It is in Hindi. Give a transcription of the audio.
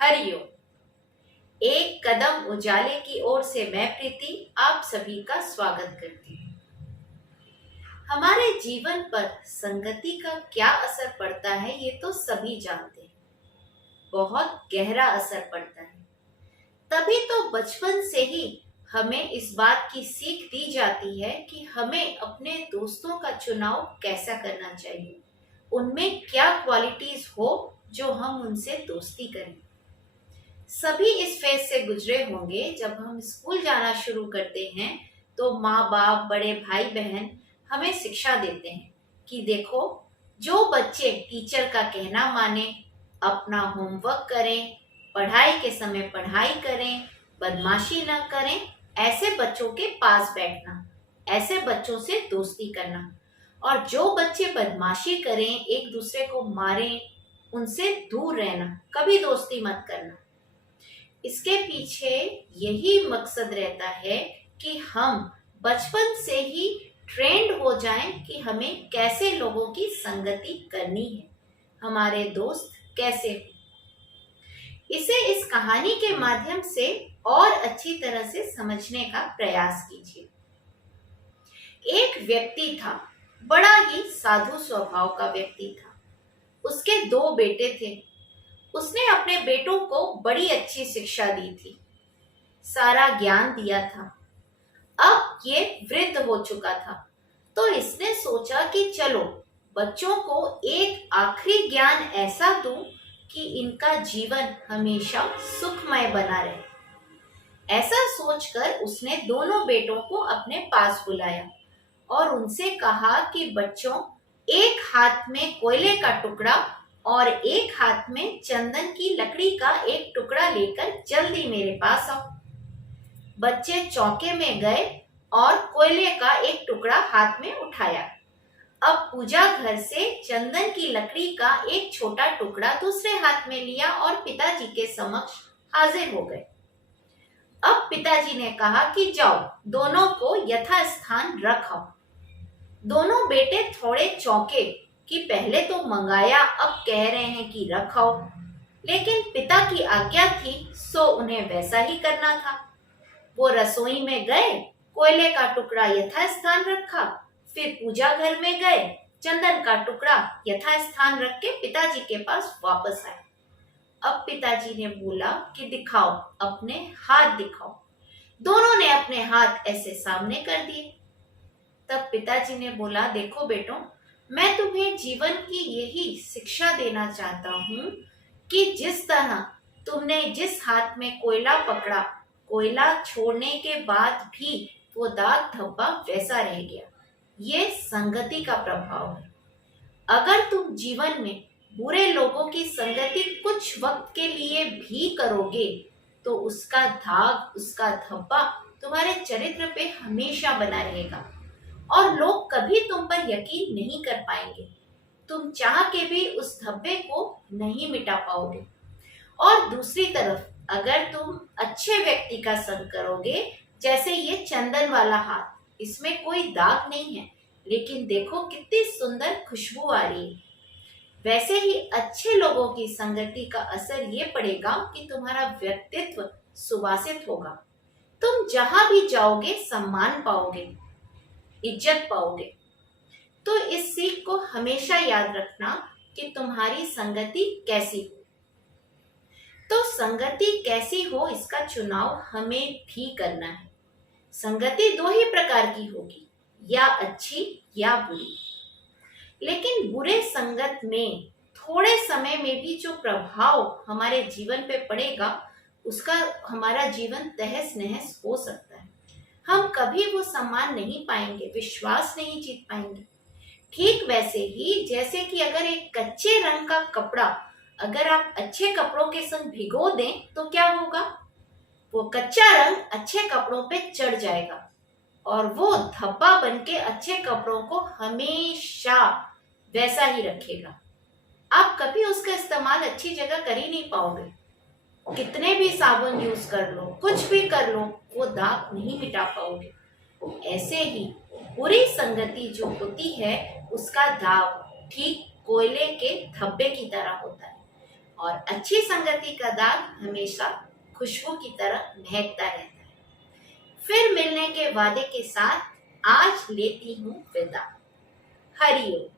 हरिओम। एक कदम उजाले की ओर से मैं प्रीति आप सभी का स्वागत करती हूँ। हमारे जीवन पर संगति का क्या असर पड़ता है ये तो सभी जानते हैं। बहुत गहरा असर पड़ता है। तभी तो बचपन से ही हमें इस बात की सीख दी जाती है कि हमें अपने दोस्तों का चुनाव कैसा करना चाहिए, उनमें क्या क्वालिटीज हो जो हम उनसे दोस्ती करें। सभी इस फेज से गुजरे होंगे। जब हम स्कूल जाना शुरू करते हैं तो माँ बाप, बड़े भाई बहन हमें शिक्षा देते हैं कि देखो, जो बच्चे टीचर का कहना माने, अपना होमवर्क करें, पढ़ाई के समय पढ़ाई करें, बदमाशी न करें, ऐसे बच्चों के पास बैठना, ऐसे बच्चों से दोस्ती करना। और जो बच्चे बदमाशी करें, एक दूसरे को मारें, उनसे दूर रहना, कभी दोस्ती मत करना। इसके पीछे यही मकसद रहता है कि हम बचपन से ही ट्रेंड हो जाएं कि हमें कैसे लोगों की संगति करनी है, हमारे दोस्त कैसे हो। इसे इस कहानी के माध्यम से और अच्छी तरह से समझने का प्रयास कीजिए। एक व्यक्ति था, बड़ा ही साधु स्वभाव का व्यक्ति था। उसके दो बेटे थे। उसने अपने बेटों को बड़ी अच्छी शिक्षा दी थी, सारा ज्ञान दिया था। अब ये वृद्ध हो चुका था, तो इसने सोचा कि चलो बच्चों को एक आखिरी ज्ञान ऐसा दूं कि इनका जीवन हमेशा सुखमय बना रहे। ऐसा सोचकर उसने दोनों बेटों को अपने पास बुलाया और उनसे कहा कि बच्चों, एक हाथ में कोयले का टुकड़ा और एक हाथ में चंदन की लकड़ी का एक टुकड़ा लेकर जल्दी मेरे पास आओ। बच्चे चौके में गए और कोयले का एक टुकड़ा हाथ में उठाया। अब पूजा घर से चंदन की लकड़ी का एक छोटा टुकड़ा दूसरे हाथ में लिया और पिताजी के समक्ष हाजिर हो गए। अब पिताजी ने कहा कि जाओ, दोनों को यथास्थान रखो। दोनों बेटे थोड़े चौंके कि पहले तो मंगाया, अब कह रहे हैं कि रखाओ, लेकिन पिता की आज्ञा थी सो उन्हें वैसा ही करना था। वो रसोई में गए, कोयले का टुकड़ा यथास्थान रखा, फिर पूजा घर में गए, चंदन का टुकड़ा यथास्थान रख के पिताजी के पास वापस आए। अब पिताजी ने बोला कि दिखाओ, अपने हाथ दिखाओ। दोनों ने अपने हाथ ऐसे सामने कर दिए। तब पिताजी ने बोला, देखो बेटों, मैं तुम्हें जीवन की यही शिक्षा देना चाहता हूँ कि जिस तरह तुमने जिस हाथ में कोयला पकड़ा, कोयला छोड़ने के बाद भी वो दाग धब्बा वैसा रह गया। ये संगति का प्रभाव है। अगर तुम जीवन में बुरे लोगों की संगति कुछ वक्त के लिए भी करोगे तो उसका दाग, उसका धब्बा तुम्हारे चरित्र पे हमेशा बना रहेगा और लोग कभी तुम पर यकीन नहीं कर पाएंगे। तुम चाह के भी उस धब्बे को नहीं मिटा पाओगे। और दूसरी तरफ अगर तुम अच्छे व्यक्ति का संग करोगे, जैसे ये चंदन वाला हाथ, इसमें कोई दाग नहीं है, लेकिन देखो कितनी सुंदर खुशबू आ रही है। वैसे ही अच्छे लोगों की संगति का असर ये पड़ेगा कि तुम्हारा व्यक्तित्व सुवासित होगा। तुम जहां भी जाओगे सम्मान पाओगे, इज्जत पाओगे। तो इस सीख को हमेशा याद रखना कि तुम्हारी संगति कैसी हो। तो संगति कैसी हो इसका चुनाव हमें भी करना है। संगति दो ही प्रकार की होगी, या अच्छी या बुरी। लेकिन बुरे संगत में थोड़े समय में भी जो प्रभाव हमारे जीवन पे पड़ेगा, उसका हमारा जीवन तहस नहस हो सकता है। हम कभी वो सम्मान नहीं पाएंगे, विश्वास नहीं जीत पाएंगे। ठीक वैसे ही जैसे कि अगर एक कच्चे रंग का कपड़ा अगर आप अच्छे कपड़ों के संग भिगो दें तो क्या होगा? वो कच्चा रंग अच्छे कपड़ों पे चढ़ जाएगा और वो धब्बा बनके अच्छे कपड़ों को हमेशा वैसा ही रखेगा। आप कभी उसका इस्तेमाल अच्छी जगह कर ही नहीं पाओगे। कितने भी साबुन यूज कर लो, कुछ भी कर लो, वो दाग नहीं मिटा पाओगे। ऐसे ही बुरी संगति जो होती है उसका दाग ठीक कोयले के धब्बे की तरह होता है और अच्छी संगति का दाग हमेशा खुशबू की तरह महकता रहता है। फिर मिलने के वादे के साथ आज लेती हूँ विदा। हरि ओम।